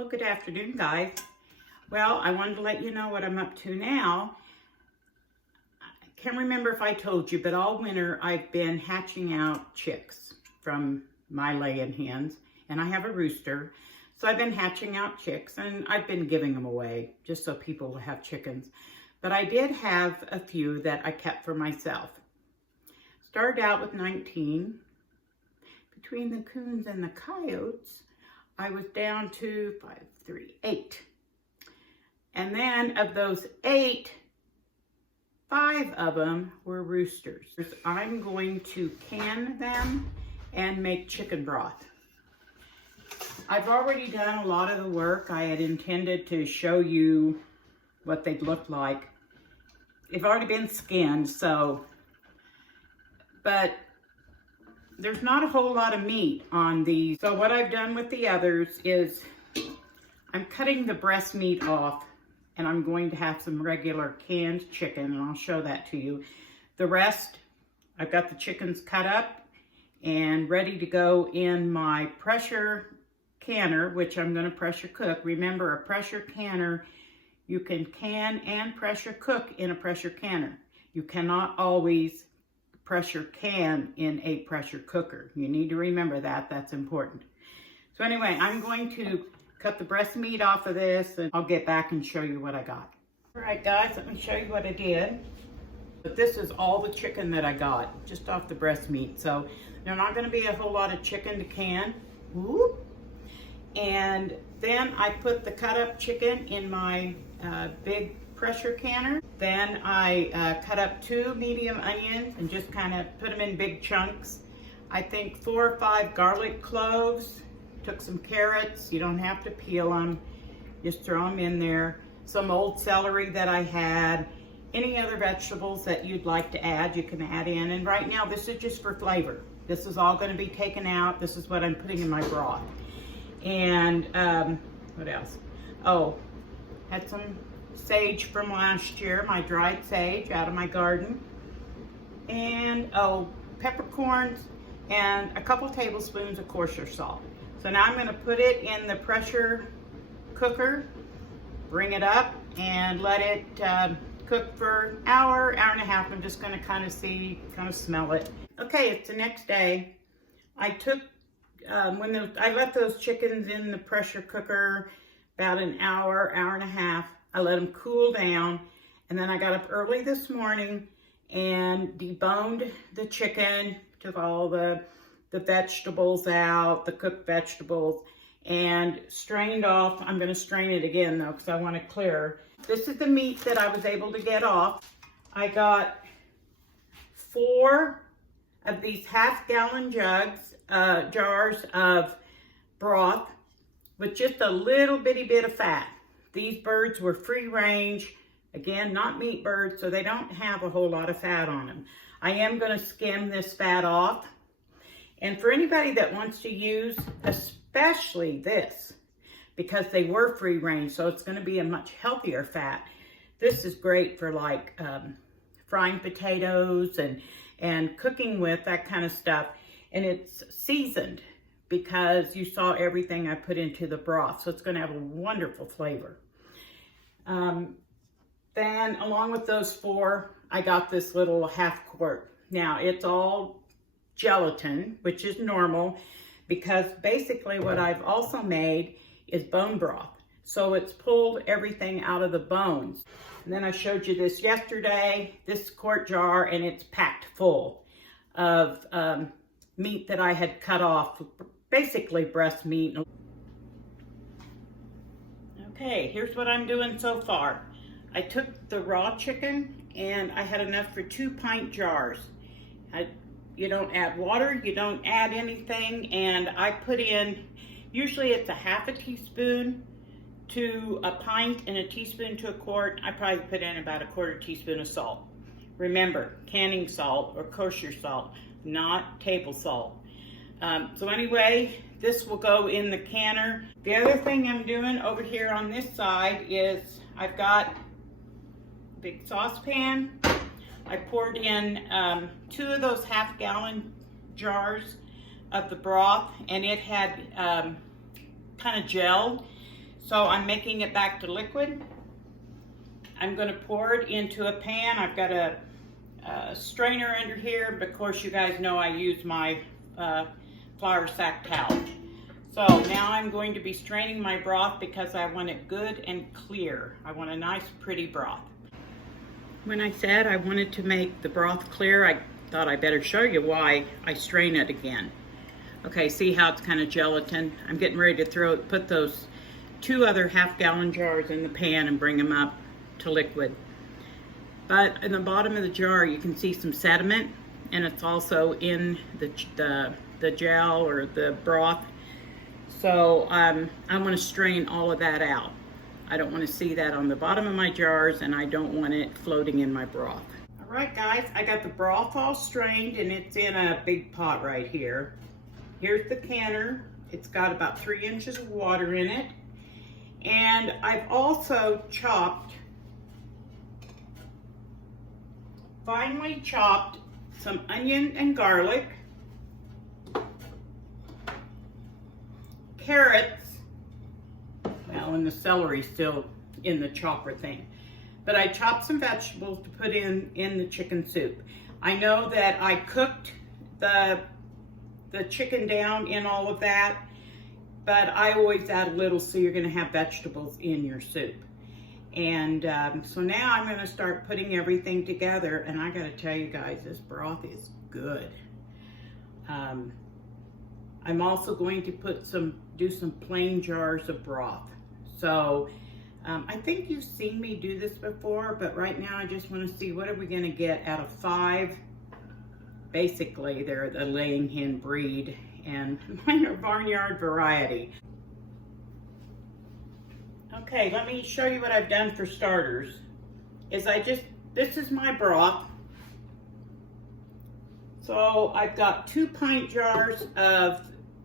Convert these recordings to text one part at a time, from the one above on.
Well, good afternoon, guys. Well, I wanted to let you know what I'm up to now. I can't remember if I told you, but all winter I've been hatching out chicks from my laying hens, and I have a rooster. So I've been hatching out chicks, and I've been giving them away just so people will have chickens. But I did have a few that I kept for myself. Started out with 19. Between the coons and the coyotes, I was down to 8. And then of those 8, 5 of them were roosters. I'm going to can them and make chicken broth. I've already done a lot of the work. I had intended to show you what they'd look like. They've already been skinned, but there's not a whole lot of meat on these. So what I've done with the others is I'm cutting the breast meat off, and I'm going to have some regular canned chicken, and I'll show that to you. The rest, I've got the chickens cut up and ready to go in my pressure canner, which I'm going to pressure cook. Remember, a pressure canner, you can can and pressure cook in a pressure canner. You cannot always pressure can in a pressure cooker. You need to remember that. That's important. So anyway, I'm going to cut the breast meat off of this, and I'll get back and show you what I got. All right, guys, let me show you what I did. But this is all the chicken that I got, just off the breast meat. So there's not going to be a whole lot of chicken to can. Whoop. And then I put the cut up chicken in my big pressure canner. Then I cut up 2 medium onions and just kind of put them in big chunks. I think 4 or 5 garlic cloves. Took some carrots. You don't have to peel them. Just throw them in there. Some old celery that I had. Any other vegetables that you'd like to add, you can add in. And right now, this is just for flavor. This is all going to be taken out. This is what I'm putting in my broth. And what else? Oh, had some sage from last year, my dried sage out of my garden. And peppercorns and a couple tablespoons of kosher salt. So now I'm going to put it in the pressure cooker, bring it up, and let it cook for an hour, hour and a half. I'm just going to kind of smell it. Okay, it's the next day. I took, I left those chickens in the pressure cooker about an hour, hour and a half. I let them cool down, and then I got up early this morning and deboned the chicken, took all the vegetables out, the cooked vegetables, and strained off. I'm going to strain it again though, because I want it clear. This is the meat that I was able to get off. I got 4 of these half-gallon jars of broth with just a little bitty bit of fat. These birds were free range, again, not meat birds, so they don't have a whole lot of fat on them. I am going to skim this fat off. And for anybody that wants to use, especially this, because they were free range, so it's going to be a much healthier fat. This is great for like frying potatoes and cooking with that kind of stuff. And it's seasoned because you saw everything I put into the broth. So it's going to have a wonderful flavor. Then along with those 4, I got this little half quart. Now it's all gelatin, which is normal, because basically what I've also made is bone broth. So it's pulled everything out of the bones. And then I showed you this yesterday, this quart jar, and it's packed full of meat that I had cut off, basically breast meat. Okay, here's what I'm doing so far. I took the raw chicken and I had enough for 2 pint jars. You don't add water, you don't add anything, and I put in, usually it's a half a teaspoon to a pint and a teaspoon to a quart. I probably put in about a 1/4 teaspoon of salt. Remember, canning salt or kosher salt, not table salt. So anyway, this will go in the canner. The other thing I'm doing over here on this side is I've got a big saucepan. I poured in 2 of those half-gallon jars of the broth, and it had kind of gelled. So I'm making it back to liquid. I'm going to pour it into a pan. I've got a strainer under here, but of course you guys know I use my flour sack towel. So now I'm going to be straining my broth because I want it good and clear. I want a nice pretty broth. When I said I wanted to make the broth clear, I thought I better show you why I strain it again. Okay, see how it's kind of gelatin? I'm getting ready to put those 2 other half-gallon jars in the pan and bring them up to liquid. But in the bottom of the jar you can see some sediment, and it's also in the gel or the broth. So I want to strain all of that out. I don't want to see that on the bottom of my jars, and I don't want it floating in my broth. All right guys, I got the broth all strained and it's in a big pot right here. Here's the canner. It's got about 3 inches of water in it. And I've also finely chopped some onion and garlic, carrots, well, and the celery's still in the chopper thing. But I chopped some vegetables to put in the chicken soup. I know that I cooked the chicken down in all of that, but I always add a little so you're gonna have vegetables in your soup. And so now I'm gonna start putting everything together, and I gotta tell you guys, this broth is good. I'm also going to do some plain jars of broth. So I think you've seen me do this before, but right now I just want to see what are we going to get out of 5. Basically, they're the laying hen breed, and mine are barnyard variety. Okay, let me show you what I've done for starters. This is my broth. So I've got 2 pint jars of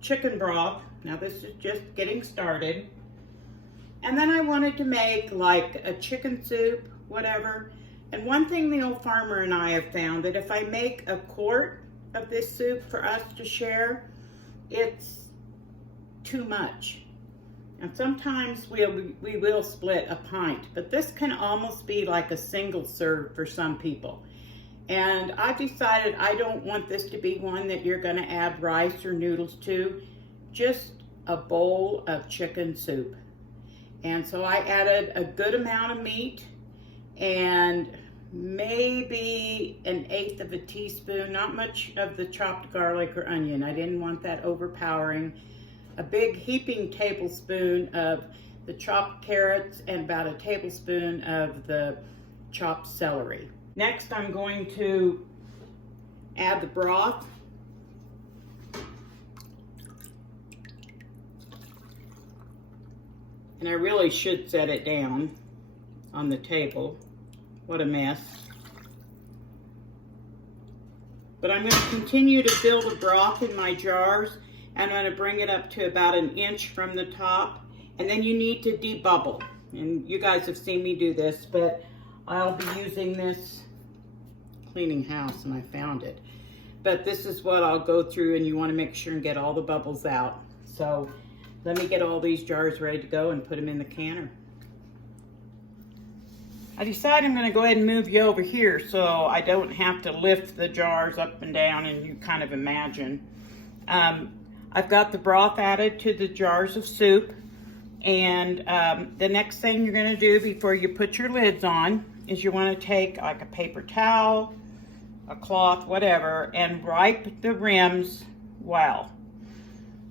chicken broth. Now this is just getting started. And then I wanted to make like a chicken soup, whatever. And one thing the old farmer and I have found, that if I make a quart of this soup for us to share, it's too much. And sometimes we will split a pint, but this can almost be like a single serve for some people. And I've decided I don't want this to be one that you're gonna add rice or noodles to, just a bowl of chicken soup. And so I added a good amount of meat and maybe 1/8 of a teaspoon, not much of the chopped garlic or onion. I didn't want that overpowering. A big heaping tablespoon of the chopped carrots and about a tablespoon of the chopped celery. Next, I'm going to add the broth. And I really should set it down on the table. What a mess. But I'm going to continue to fill the broth in my jars. I'm going to bring it up to about 1 inch from the top. And then you need to debubble. And you guys have seen me do this, but I'll be using this cleaning house, and I found it. But this is what I'll go through, and you want to make sure and get all the bubbles out. So let me get all these jars ready to go and put them in the canner. I decided I'm going to go ahead and move you over here so I don't have to lift the jars up and down, and you kind of imagine. I've got the broth added to the jars of soup, and the next thing you're going to do before you put your lids on is you want to take like a paper towel, a cloth, whatever, and wipe the rims well.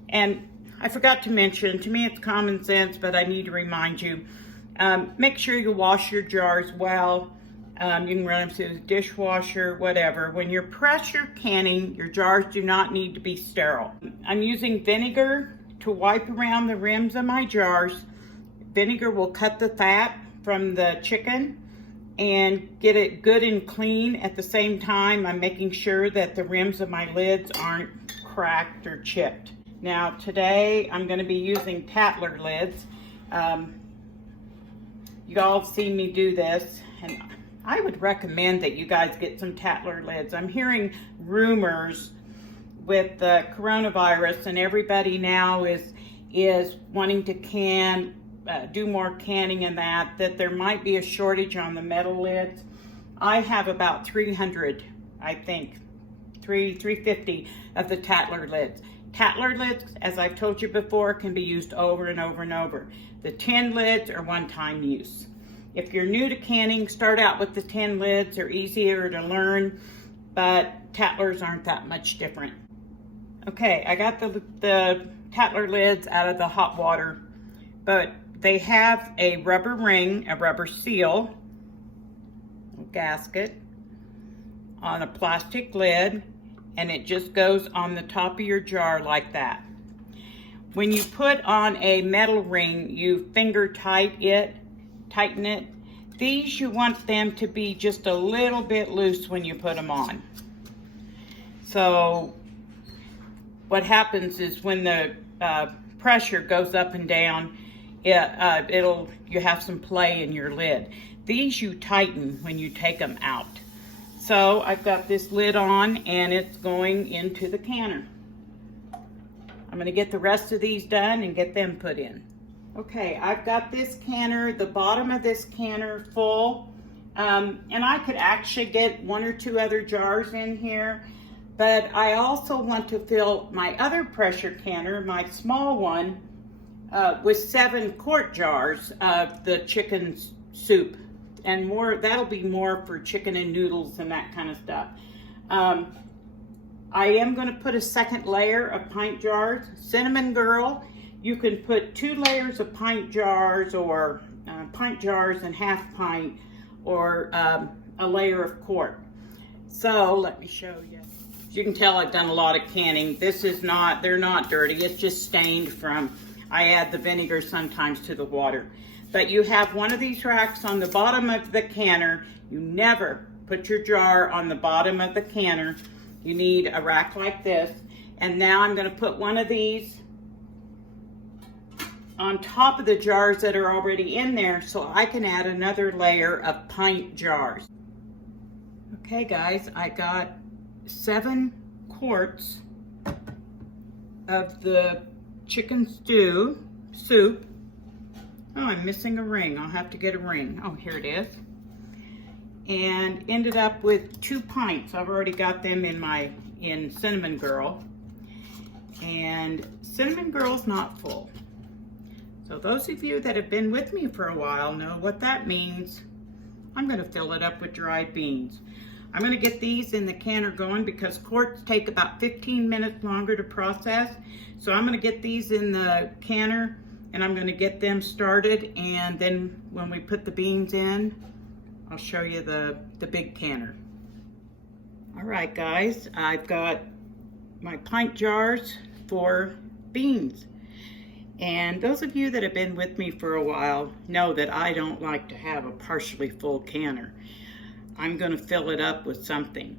And I forgot to mention, to me it's common sense, but I need to remind you, make sure you wash your jars well. You can run them through the dishwasher, whatever. When you're pressure canning, your jars do not need to be sterile. I'm using vinegar to wipe around the rims of my jars. Vinegar will cut the fat from the chicken and get it good and clean. At the same time, I'm making sure that the rims of my lids aren't cracked or chipped. Now today, I'm going to be using Tatler lids. You all have seen me do this, and I would recommend that you guys get some Tatler lids. I'm hearing rumors with the coronavirus, and everybody now is wanting to can do more canning and that there might be a shortage on the metal lids. I have about 300, I think, 350 of the Tattler lids. Tattler lids, as I've told you before, can be used over and over and over. The tin lids are one-time use. If you're new to canning, start out with the tin lids. They're easier to learn, but Tattlers aren't that much different. Okay, I got the Tattler lids out of the hot water, but they have a rubber ring, a rubber seal, a gasket on a plastic lid, and it just goes on the top of your jar like that. When you put on a metal ring, you finger tighten it. These, you want them to be just a little bit loose when you put them on. So what happens is when the pressure goes up and down, you have some play in your lid. These you tighten when you take them out. So I've got this lid on and it's going into the canner. I'm gonna get the rest of these done and get them put in. Okay, I've got this canner, the bottom of this canner full. And I could actually get 1 or 2 other jars in here, but I also want to fill my other pressure canner, my small one, with 7 quart jars of the chicken soup. And more, that'll be more for chicken and noodles and that kind of stuff. I am going to put a second layer of pint jars. Cinnamon Girl, you can put 2 layers of pint jars, or pint jars and half pint, or a layer of quart. So let me show you. As you can tell, I've done a lot of canning. This is not, they're not dirty. It's just stained from, I add the vinegar sometimes to the water. But you have one of these racks on the bottom of the canner. You never put your jar on the bottom of the canner. You need a rack like this. And now I'm going to put one of these on top of the jars that are already in there, so I can add another layer of pint jars. Okay guys, I got 7 quarts of the chicken soup. Oh, I'm missing a ring. I'll have to get a ring. Oh, here it is. And ended up with 2 pints. I've already got them in Cinnamon Girl. And Cinnamon Girl's not full. So those of you that have been with me for a while know what that means. I'm going to fill it up with dried beans. I'm going to get these in the canner going because quarts take about 15 minutes longer to process. So I'm going to get these in the canner and I'm going to get them started, and then when we put the beans in, I'll show you the big canner. All right guys, I've got my pint jars for beans. And those of you that have been with me for a while know that I don't like to have a partially full canner. I'm going to fill it up with something.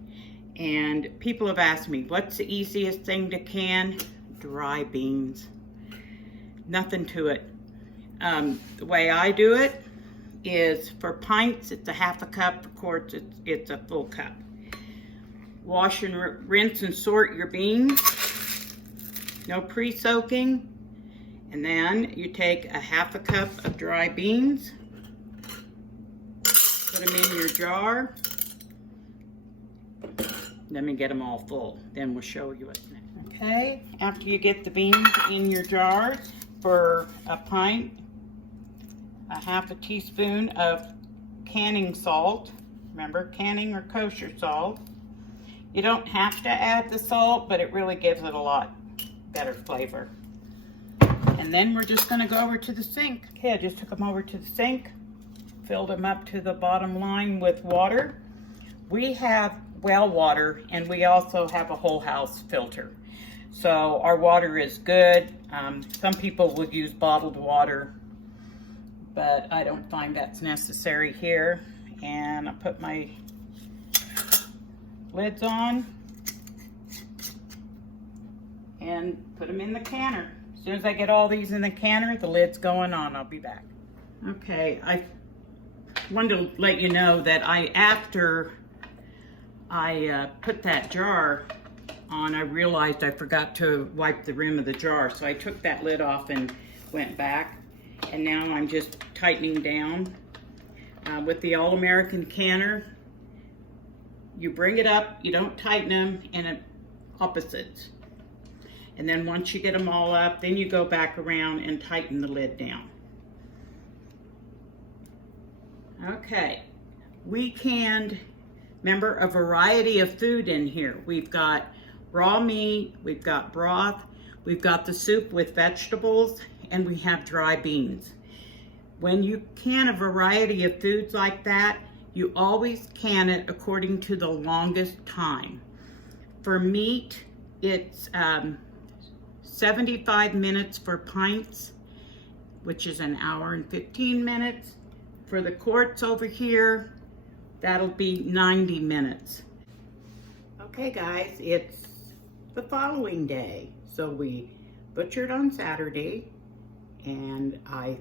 And people have asked me, what's the easiest thing to can? Dry beans. Nothing to it. The way I do it is for pints, it's a half a cup. For quarts, it's a full cup. Wash and rinse and sort your beans. No pre-soaking. And then you take a half a cup of dry beans, put them in your jar. Let me get them all full, then we'll show you what's next. Okay, after you get the beans in your jars, for a pint, a half a teaspoon of canning salt. Remember, canning or kosher salt. You don't have to add the salt, but it really gives it a lot better flavor. And then we're just going to go over to the sink. Okay, I just took them over to the sink, filled them up to the bottom line with water. We have well water, and we also have a whole house filter. So our water is good. Some people would use bottled water, but I don't find that's necessary here. And I put my lids on and put them in the canner. As soon as I get all these in the canner, the lid's going on. I'll be back. Okay, I wanted to let you know that after I put that jar on, I realized I forgot to wipe the rim of the jar. So I took that lid off and went back. And now I'm just tightening down. With the All-American canner, you bring it up, you don't tighten them, and opposites. And then once you get them all up, then you go back around and tighten the lid down. Okay, we canned, remember, a variety of food in here. We've got raw meat, we've got broth, we've got the soup with vegetables, and we have dry beans. When you can a variety of foods like that, you always can it according to the longest time. For meat, it's 75 minutes for pints, which is an hour and 15 minutes. For the quarts over here, that'll be 90 minutes. Okay guys, it's the following day. So we butchered on Saturday, and let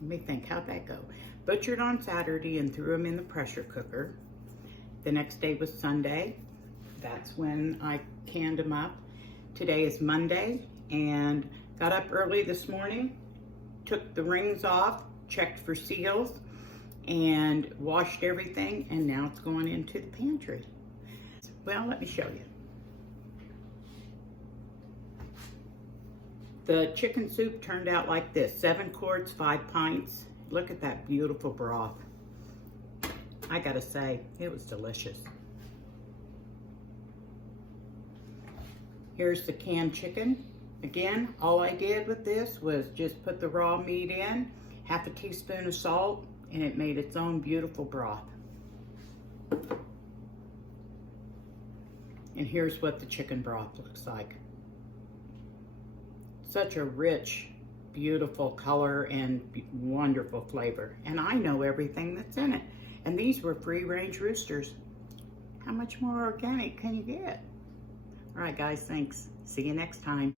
me think, how'd that go? Butchered on Saturday and threw them in the pressure cooker. The next day was Sunday. That's when I canned them up. Today is Monday, and got up early this morning, took the rings off, checked for seals, and washed everything, and now it's going into the pantry. Well, let me show you. The chicken soup turned out like this: 7 quarts, 5 pints. Look at that beautiful broth. I gotta say, it was delicious. Here's the canned chicken. Again, all I did with this was just put the raw meat in, half a teaspoon of salt, and it made its own beautiful broth. And here's what the chicken broth looks like. Such a rich, beautiful color and wonderful flavor. And I know everything that's in it. And these were free-range roosters. How much more organic can you get? All right, guys, thanks. See you next time.